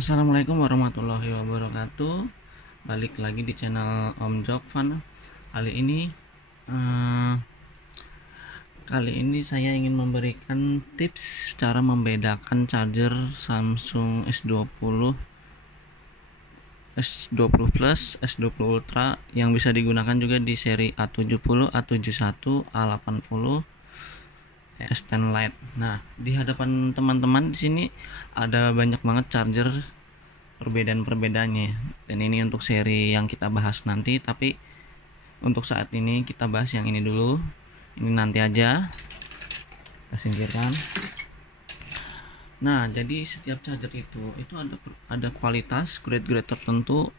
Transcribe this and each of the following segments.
Assalamualaikum warahmatullahi wabarakatuh. Balik lagi di channel Om Jokvan. Kali ini eh, kali ini saya ingin memberikan tips cara membedakan charger Samsung S20 S20 Plus, S20 Ultra yang bisa digunakan juga di seri A70, A71, A80, S10 Lite. Nah, di hadapan teman-teman di sini ada banyak banget charger perbedaan-perbedaannya. Dan ini untuk seri yang kita bahas nanti, tapi untuk saat ini kita bahas yang ini dulu. Ini nanti aja. Kita singkirkan. Nah, jadi setiap charger itu ada kualitas, grade-grade tertentu.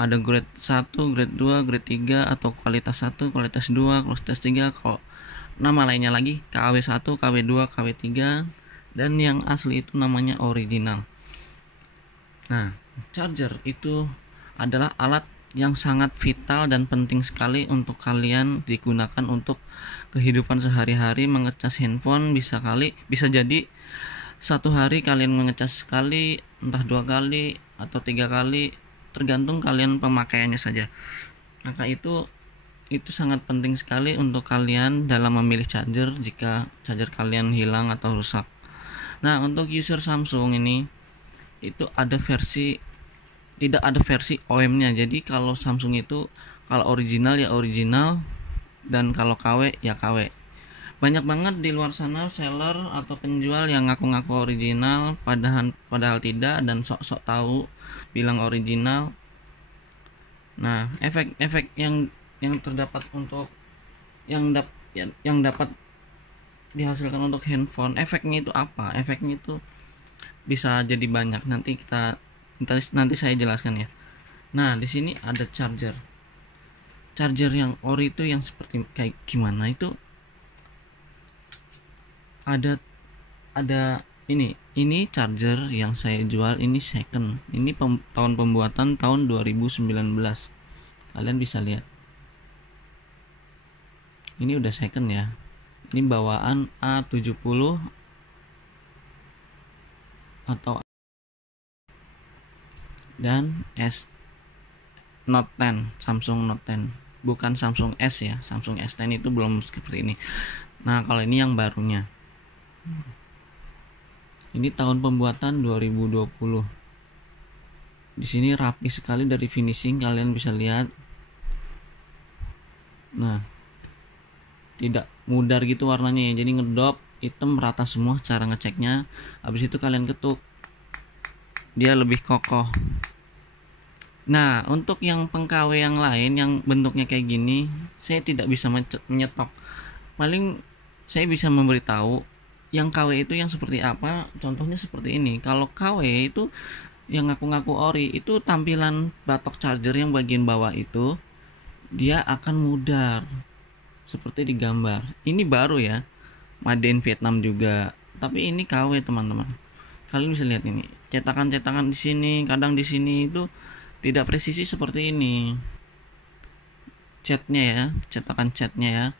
Ada grade 1, grade 2, grade 3 atau kualitas 1, kualitas 2, kualitas 3, kalau nama lainnya lagi KW1, KW2, KW3, dan yang asli itu namanya original. Nah, charger itu adalah alat yang sangat vital dan penting sekali untuk kalian digunakan untuk kehidupan sehari-hari. Mengecas handphone bisa jadi satu hari kalian mengecas sekali, entah 2 kali atau 3 kali, tergantung kalian pemakaiannya saja. Maka itu sangat penting sekali untuk kalian dalam memilih charger jika charger kalian hilang atau rusak. Nah, untuk user Samsung ini itu tidak ada versi OEM-nya. Jadi kalau Samsung itu kalau original ya original, dan kalau KW ya KW. Banyak banget di luar sana seller atau penjual yang ngaku-ngaku original padahal tidak, dan sok-sok tahu bilang original. Nah, efek-efek yang terdapat untuk yang dapat dihasilkan untuk handphone, efeknya itu apa? Efeknya itu bisa jadi banyak. Nanti saya jelaskan ya. Nah, di sini ada charger yang ori itu yang seperti kayak gimana itu. Ada ini charger yang saya jual ini second. Ini tahun pembuatan tahun 2019. Kalian bisa lihat. Ini udah second ya. Ini bawaan A70 atau dan Note 10, Samsung Note 10, bukan Samsung S ya. Samsung S10 itu belum seperti ini. Nah, kalau ini yang barunya. Ini tahun pembuatan 2020. Di sini rapi sekali dari finishing, kalian bisa lihat. Nah, tidak mudar gitu warnanya ya. Jadi ngedop, hitam rata semua cara ngeceknya. Habis itu kalian ketuk, dia lebih kokoh. Nah, untuk yang peng-KW yang lain yang bentuknya kayak gini, saya tidak bisa menyetok. Paling saya bisa memberitahu yang KW itu yang seperti apa. Contohnya seperti ini. Kalau KW itu yang ngaku-ngaku ori, itu tampilan batok charger yang bagian bawah itu dia akan mudar seperti di gambar. Ini baru ya, made in Vietnam juga. Tapi ini KW, teman-teman. Kalian bisa lihat ini. Cetakan-cetakan di sini, kadang di sini itu tidak presisi seperti ini. Cetakan catnya ya.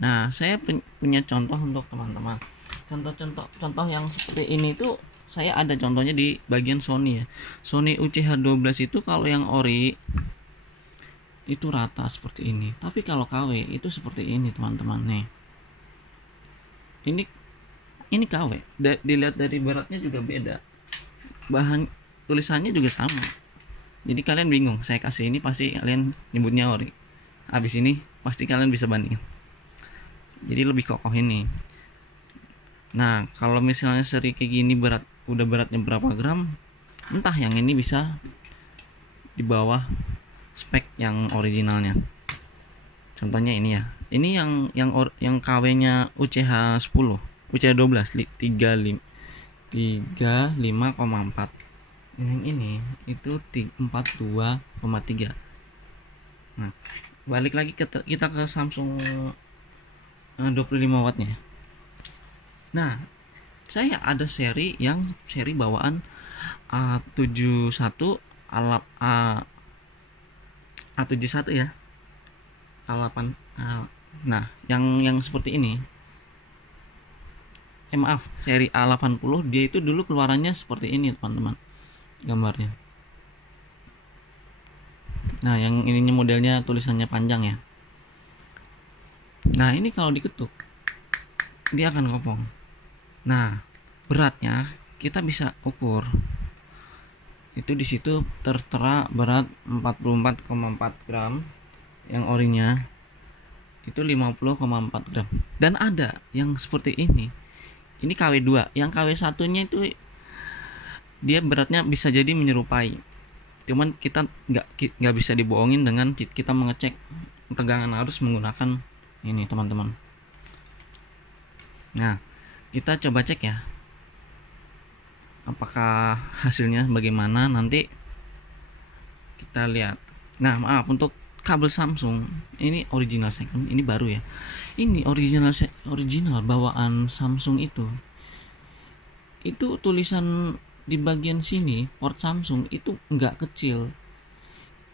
Nah, saya punya contoh untuk teman-teman. Contoh yang seperti ini tuh saya ada contohnya di bagian Sony ya. Sony UCH12 itu kalau yang ori itu rata seperti ini. Tapi kalau KW itu seperti ini, teman-teman nih. Ini KW. Dilihat dari baratnya juga beda. Bahan tulisannya juga sama. Jadi kalian bingung, saya kasih ini pasti kalian nyebutnya ori. Habis ini pasti kalian bisa bandingin. Jadi lebih kokoh ini. Nah, kalau misalnya seri kayak gini udah beratnya berapa gram, entah, yang ini bisa di bawah spek yang originalnya. Contohnya ini ya. Ini yang KW-nya UCH10, UCH12 35,4. Yang ini itu 42,3. Nah, balik lagi kita ke Samsung 25 wattnya. Nah, saya ada seri bawaan A71 A71 ya. A8. Nah, yang seperti ini. Maaf, seri A80 dia itu dulu keluarannya seperti ini, teman-teman. gambarnya. Nah, yang ininya modelnya tulisannya panjang ya. Nah, ini kalau diketuk dia akan kopong. Nah, beratnya kita bisa ukur. Itu di situ tertera berat 44,4 gram, yang orinya itu 50,4 gram. Dan ada yang seperti ini. Ini KW2, yang KW1-nya itu dia beratnya bisa jadi menyerupai. Cuman kita nggak bisa dibohongin dengan kita mengecek tegangan arus menggunakan ini, teman-teman. Nah, kita coba cek ya, apakah hasilnya bagaimana, nanti kita lihat. Nah, maaf, untuk kabel Samsung ini original second, ini baru ya. Ini original bawaan Samsung itu tulisan di bagian sini port Samsung itu nggak kecil.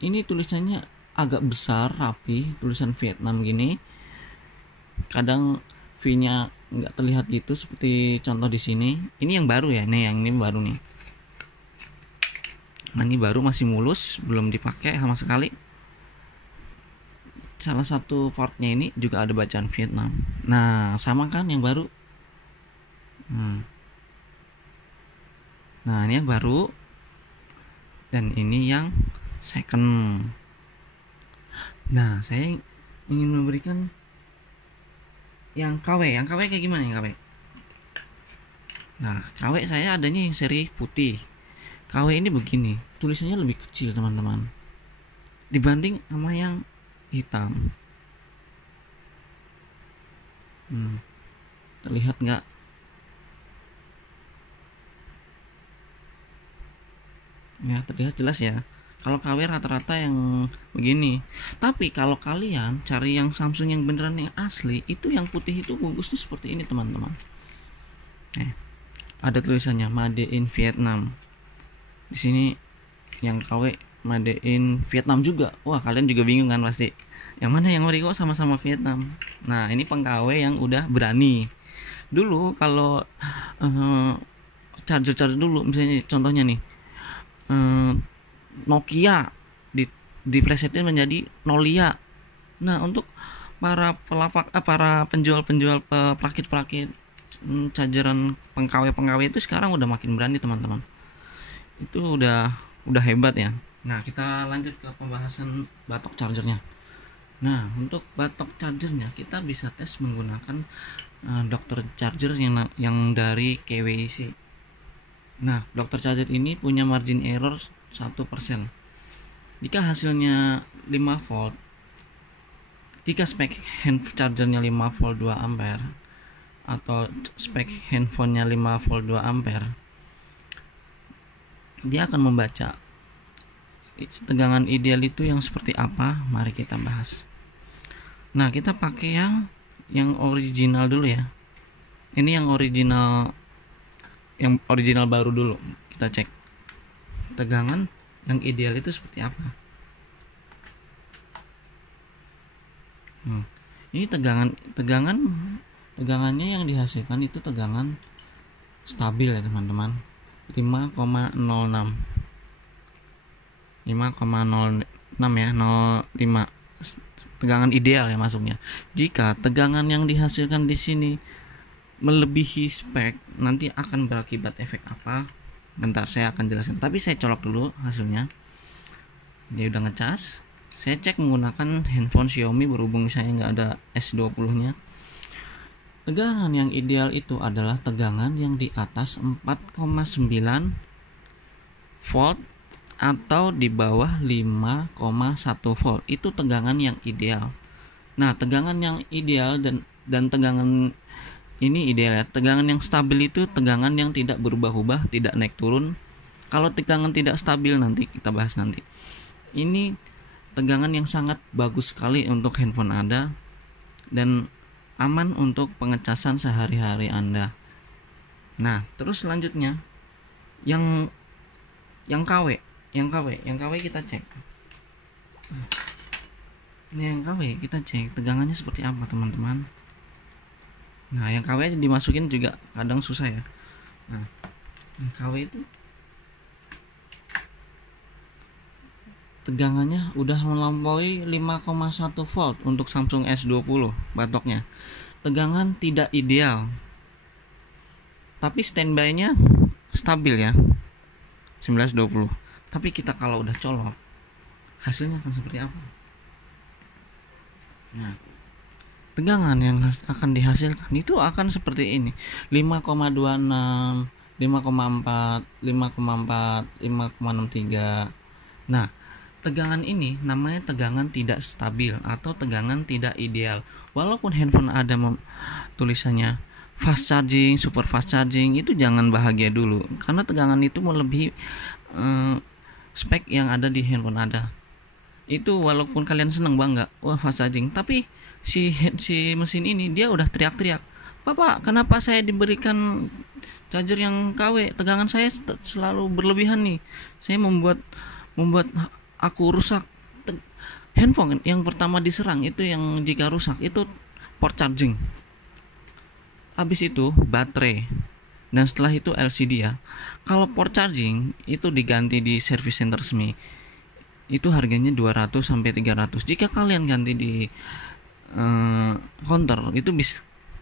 Ini tulisannya agak besar, rapi, tulisan Vietnam gini. Kadang V-nya nggak terlihat gitu seperti contoh di sini. Ini yang baru ya, nih yang ini baru nih. Nah, ini baru, masih mulus, belum dipakai sama sekali. Salah satu portnya ini juga ada bacaan Vietnam. Nah, sama kan yang baru. Nah, ini yang baru dan ini yang second. Nah, saya ingin memberikan yang KW. Yang KW kayak gimana yang KW? Nah, KW saya adanya yang seri putih. KW ini begini, tulisannya lebih kecil, teman-teman, dibanding sama yang hitam. Terlihat nggak? Ya, terlihat jelas ya. Kalau KW rata-rata yang begini. Tapi kalau kalian cari yang Samsung yang beneran yang asli, itu yang putih itu bungkusnya seperti ini, teman-teman. Ada tulisannya Made in Vietnam. Di sini yang KW Made in Vietnam juga. Wah, kalian juga bingung kan pasti. Yang mana yang ori, kok sama-sama Vietnam. Nah, ini peng-KW yang udah berani. Dulu kalau charger dulu, misalnya contohnya nih, Nokia dipresetin menjadi Nolia. Nah, untuk para penjual perakit chargeran pengKW itu sekarang udah makin berani, teman-teman. Itu udah hebat ya. Nah, kita lanjut ke pembahasan batok chargernya. Nah, untuk batok chargernya kita bisa tes menggunakan Dr. Charger yang dari KWC. Nah, Dr. Charger ini punya margin error 1%. Jika hasilnya 5 volt, jika spek hand chargernya 5 volt 2 ampere atau spek handphonenya 5 volt 2 ampere, dia akan membaca tegangan ideal itu yang seperti apa. Mari kita bahas. Nah, kita pakai yang original dulu ya. Ini yang original baru dulu. Kita cek tegangan yang ideal itu seperti apa. Ini tegangannya yang dihasilkan itu tegangan stabil ya, teman-teman. 5,06 ya, 05 tegangan ideal ya masuknya. Jika tegangan yang dihasilkan di sini melebihi spek, nanti akan berakibat efek apa? Bentar, saya akan jelaskan. Tapi saya colok dulu hasilnya. Dia udah ngecas. Saya cek menggunakan handphone Xiaomi, berhubung saya nggak ada S20-nya. Tegangan yang ideal itu adalah tegangan yang di atas 4,9 volt atau di bawah 5,1 volt. Itu tegangan yang ideal. Nah, tegangan yang ideal dan tegangan ini ideal ya. Tegangan yang stabil itu tegangan yang tidak berubah-ubah, tidak naik turun. Kalau tegangan tidak stabil nanti kita bahas nanti. Ini tegangan yang sangat bagus sekali untuk handphone Anda dan aman untuk pengecasan sehari-hari Anda. Nah, terus selanjutnya yang KW kita cek. Ini yang KW kita cek tegangannya seperti apa, teman-teman. Nah, yang KW dimasukin juga kadang susah ya. Nah, yang KW itu tegangannya udah melampaui 5,1 volt untuk Samsung S20 batoknya. Tegangan tidak ideal, tapi standby-nya stabil ya, 1920. Tapi kita kalau udah colok, hasilnya akan seperti apa? Nah, tegangan yang akan dihasilkan itu akan seperti ini, 5,26, 5,4, 5,4, 5,63. Nah, tegangan ini namanya tegangan tidak stabil atau tegangan tidak ideal. Walaupun handphone ada tulisannya fast charging, super fast charging, itu jangan bahagia dulu, karena tegangan itu melebihi spek yang ada di handphone ada. Itu walaupun kalian seneng bangga, wah fast charging, tapi si mesin ini dia udah teriak-teriak, "Bapak, kenapa saya diberikan charger yang KW? Tegangan saya selalu berlebihan nih. Saya membuat aku rusak." Handphone yang pertama diserang itu, yang jika rusak itu port charging. Habis itu baterai. Dan setelah itu LCD ya. Kalau port charging itu diganti di service center resmi, itu harganya 200 sampai 300. Jika kalian ganti di counter itu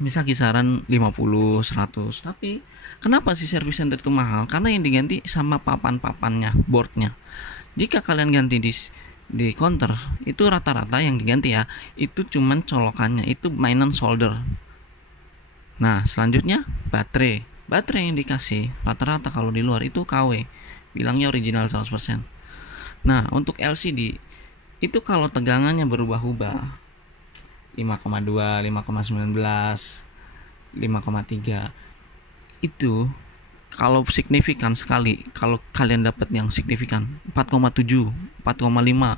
bisa kisaran 50, 100. Tapi kenapa sih service center itu mahal? Karena yang diganti sama papan-papannya, boardnya. Jika kalian ganti di counter, itu rata-rata yang diganti ya, itu cuman colokannya, itu mainan solder. Nah, selanjutnya baterai yang dikasih rata-rata kalau di luar itu KW, bilangnya original 100%. Nah, untuk LCD itu kalau tegangannya berubah-ubah, 5,2, 5,19, 5,3, itu kalau signifikan sekali, kalau kalian dapat yang signifikan 4,7, 4,5,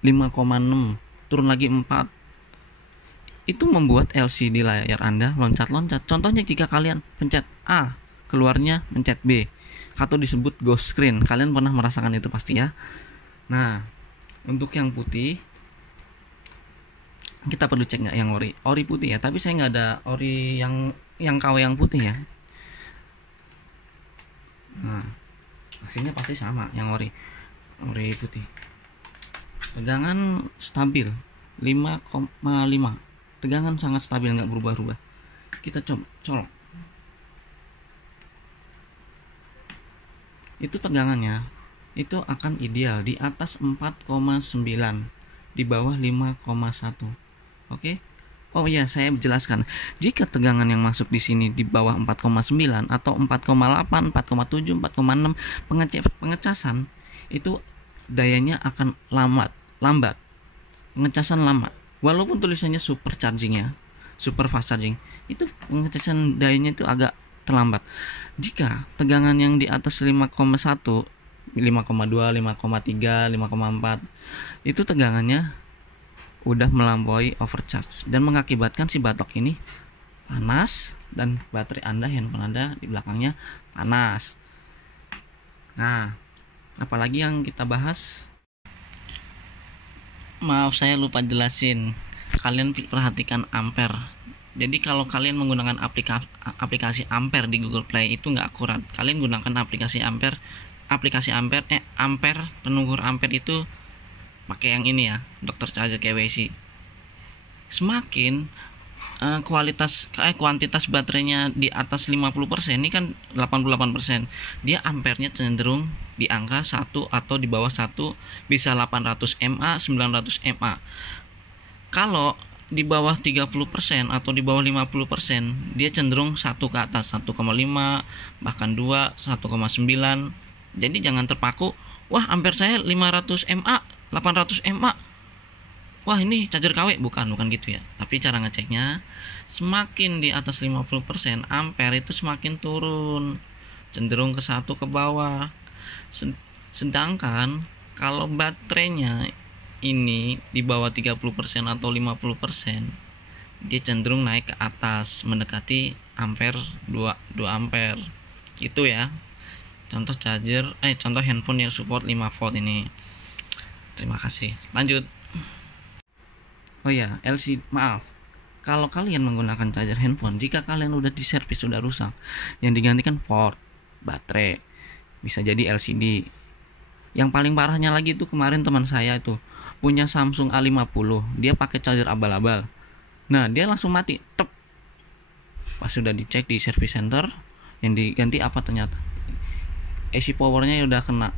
5,6, turun lagi 4, itu membuat LCD layar Anda loncat-loncat. Contohnya jika kalian pencet A, keluarnya pencet B, atau disebut ghost screen. Kalian pernah merasakan itu pasti ya. Nah, untuk yang putih kita perlu cek nggak yang ori putih ya, tapi saya nggak ada ori yang KW yang putih ya. Nah, hasilnya pasti sama yang ori putih. Tegangan stabil 5,5. Tegangan sangat stabil, nggak berubah-ubah. Kita colok. Itu tegangannya itu akan ideal di atas 4,9, di bawah 5,1. Oke? Oh iya, saya jelaskan. Jika tegangan yang masuk di sini di bawah 4,9 atau 4,8, 4,7, 4,6, pengecasan itu dayanya akan lambat. Pengecasan lama. Walaupun tulisannya super charging ya, super fast charging, itu pengecasan dayanya itu agak terlambat. Jika tegangan yang di atas 5,1, 5,2, 5,3, 5,4, itu tegangannya udah melampaui overcharge dan mengakibatkan si batok ini panas dan baterai Anda, handphone Anda di belakangnya panas. Nah, apalagi yang kita bahas, maaf saya lupa jelasin, kalian perhatikan ampere. Jadi kalau kalian menggunakan aplikasi ampere di Google Play itu nggak akurat. Kalian gunakan aplikasi ampere pengukur ampere itu pakai yang ini ya, Dr. Charger KWC. Semakin kuantitas baterainya di atas 50%, ini kan 88%, dia ampernya cenderung di angka 1 atau di bawah 1, bisa 800 mA, 900 mA. Kalau di bawah 30% atau di bawah 50%, dia cenderung 1 ke atas, 1,5, bahkan 2, 1,9. Jadi jangan terpaku, wah ampere saya 500 mA, 800 mA, wah ini charger KW. Bukan gitu ya. Tapi cara ngeceknya, semakin di atas 50% ampere itu semakin turun, cenderung ke 1 ke bawah. Sedangkan kalau baterainya ini di bawah 30% atau 50%, dia cenderung naik ke atas, mendekati ampere 2 ampere. Itu ya. Contoh contoh handphone yang support 5 volt ini. Terima kasih. Lanjut. Oh ya, maaf. Kalau kalian menggunakan charger handphone, jika kalian udah diservis sudah rusak, yang digantikan port, baterai, bisa jadi LCD. Yang paling parahnya lagi tuh kemarin teman saya itu punya Samsung A50, dia pakai charger abal-abal. Nah, dia langsung mati. Tep. Pas sudah dicek di service center, yang diganti apa ternyata IC powernya udah kena.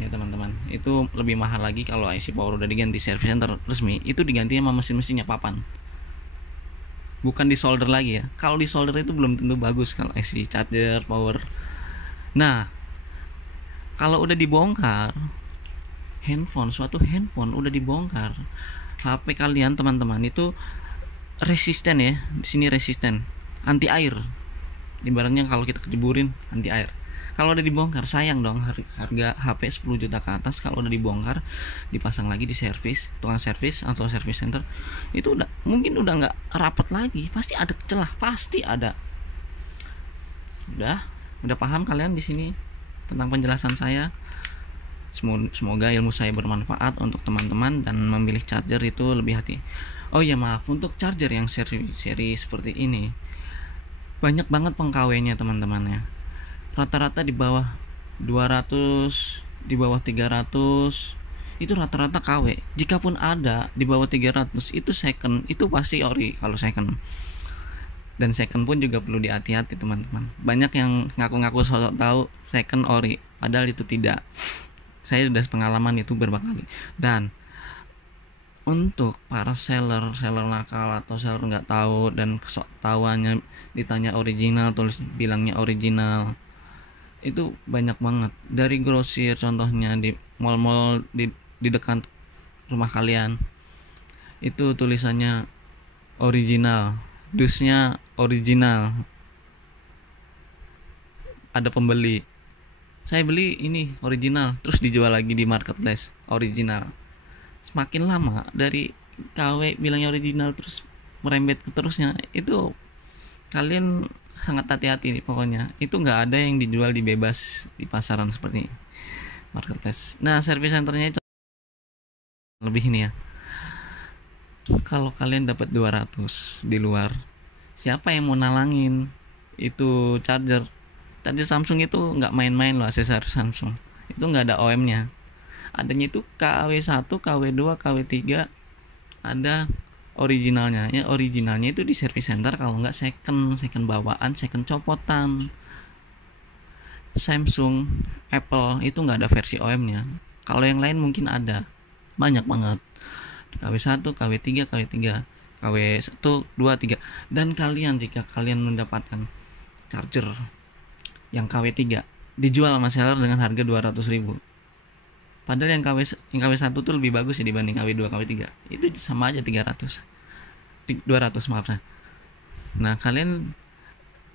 Ya teman-teman, itu lebih mahal lagi kalau IC power udah diganti service center resmi, itu diganti sama mesin-mesinnya papan. Bukan di solder lagi ya. Kalau di solder itu belum tentu bagus kalau IC charger power. Nah, kalau udah dibongkar suatu handphone udah dibongkar, HP kalian teman-teman itu resisten ya. Di sini resisten, anti air. Ibaratnya kalau kita kejeburin anti air. Kalau udah dibongkar sayang dong, harga HP 10 juta ke atas kalau udah dibongkar dipasang lagi di servis, tukang servis atau service center, itu mungkin udah nggak rapat lagi, pasti ada celah, pasti ada. Udah paham kalian di sini tentang penjelasan saya? Semoga ilmu saya bermanfaat untuk teman-teman dan memilih charger itu lebih hati. Oh ya maaf, untuk charger yang seri seperti ini banyak banget pengKW-nya teman-teman ya. Rata-rata di bawah 200, di bawah 300 itu rata-rata KW. Jikapun ada di bawah 300 itu second, itu pasti ori kalau second. Dan second pun juga perlu hati-hati teman-teman. Banyak yang ngaku-ngaku sosok tahu second ori, padahal itu tidak. Saya sudah pengalaman itu beberapa kali. Dan untuk para seller nakal atau seller nggak tahu dan kesok tahuannya ditanya original, tulis bilangnya original, itu banyak banget. Dari grosir contohnya di mall-mall di dekat rumah kalian itu tulisannya original, dusnya original, ada pembeli, saya beli ini original, terus dijual lagi di marketplace original. Semakin lama dari KW bilangnya original terus merembet ke terusnya, itu kalian sangat hati-hati nih pokoknya. Itu nggak ada yang dijual di bebas di pasaran seperti marketplace. Nah, service centernya itu lebih ini ya. Kalau kalian dapat 200 di luar, siapa yang mau nalangin itu charger Samsung itu nggak main-main loh, aksesoris Samsung itu nggak ada OM-nya. Adanya itu KW1, KW2, KW3, ada originalnya. Ya originalnya itu di service center, kalau nggak second bawaan, second copotan. Samsung, Apple itu nggak ada versi OM-nya. Kalau yang lain mungkin ada, banyak banget. KW1, KW3, KW3, KW1, 2, 3. Dan jika kalian mendapatkan charger yang KW3 dijual sama seller dengan harga 200.000. Padahal yang KW1 tuh lebih bagus ya dibanding KW2, KW3. Itu sama aja 200 maaf. Nah, kalian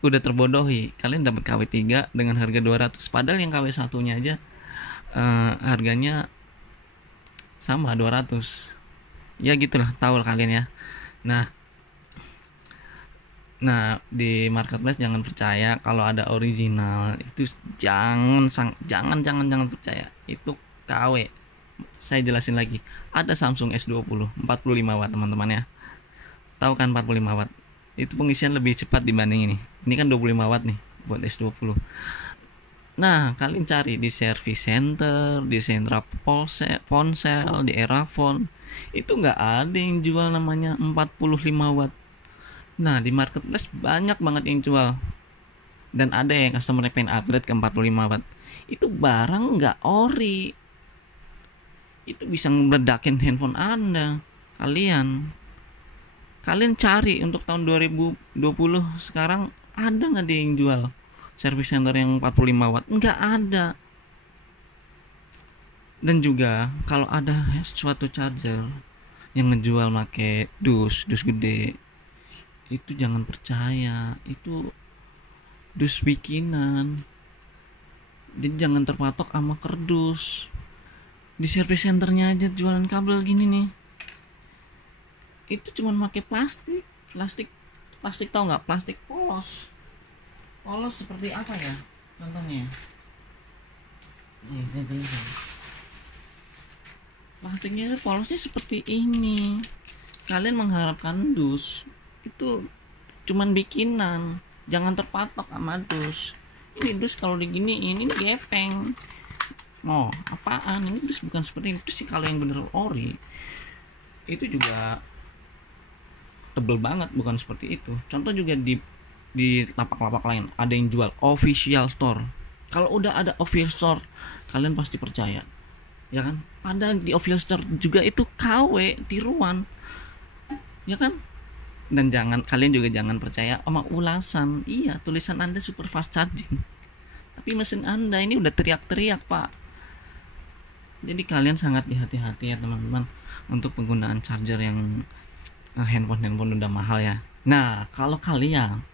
udah terbodohi. Kalian dapat KW3 dengan harga 200, padahal yang KW1-nya aja harganya sama 200. Ya gitulah, tahu kalian ya. Nah, di marketplace jangan percaya kalau ada original, itu jangan percaya. Itu KW. Saya jelasin lagi. Ada Samsung S20 45 watt teman-teman ya. Tahu kan 45 watt? Itu pengisian lebih cepat dibanding ini. Ini kan 25 watt nih buat S20. Nah, kalian cari di service center, di sentra ponsel, di Erafone. Itu nggak ada yang jual namanya 45 watt. Nah, di marketplace banyak banget yang jual. Dan ada yang customer pengen upgrade ke 45 watt. Itu barang nggak ori. Itu bisa meledakin handphone Anda. Kalian cari untuk tahun 2020 sekarang, ada nggak dia yang jual service center yang 45 watt? Nggak ada. Dan juga kalau ada suatu charger yang ngejual make dus gede, itu jangan percaya, itu dus bikinan. Jadi jangan terpatok sama kerdus. Di service centernya aja jualan kabel gini nih, itu cuma pakai plastik tahu nggak? Plastik polos seperti apa ya contohnya? Nih, saya tunjukkan. Plastiknya polosnya seperti ini. Kalian mengharapkan dus itu cuman bikinan, jangan terpatok sama dus. Ini dus kalau diginiin ini gepeng. Oh, apaan ini, terus bukan seperti itu sih. Kalau yang bener ori itu juga tebel banget, bukan seperti itu. Contoh juga di lapak-lapak lain ada yang jual official store. Kalau udah ada official store, kalian pasti percaya, ya kan? Padahal di official store juga itu KW tiruan, ya kan? Dan kalian juga jangan percaya sama ulasan. Iya, tulisan Anda super fast charging, tapi mesin Anda ini udah teriak-teriak, Pak. Jadi kalian sangat hati-hati ya teman-teman untuk penggunaan charger yang handphone udah mahal ya. Nah, kalau kalian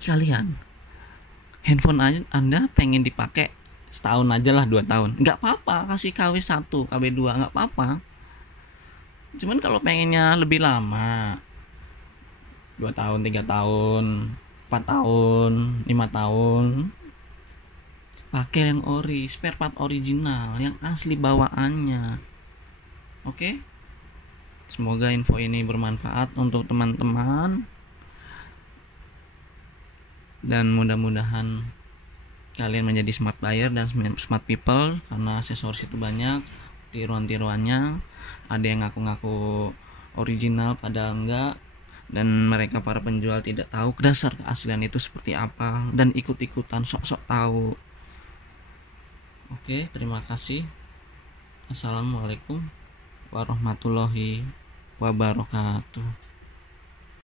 kalian handphone aja Anda pengen dipakai setahun aja lah, 2 tahun, nggak apa-apa, kasih KW1 KW2 nggak apa-apa. Cuman kalau pengennya lebih lama, 2 tahun, 3 tahun, 4 tahun, 5 tahun, pakai yang ori, spare part original yang asli bawaannya. Oke? Semoga info ini bermanfaat untuk teman-teman, dan mudah-mudahan kalian menjadi smart buyer dan smart people, karena aksesoris itu banyak tiruan-tiruannya. Ada yang ngaku-ngaku original padahal enggak, dan mereka para penjual tidak tahu dasar keaslian itu seperti apa dan ikut-ikutan sok-sok tahu. Oke, terima kasih. Assalamualaikum warahmatullahi wabarakatuh.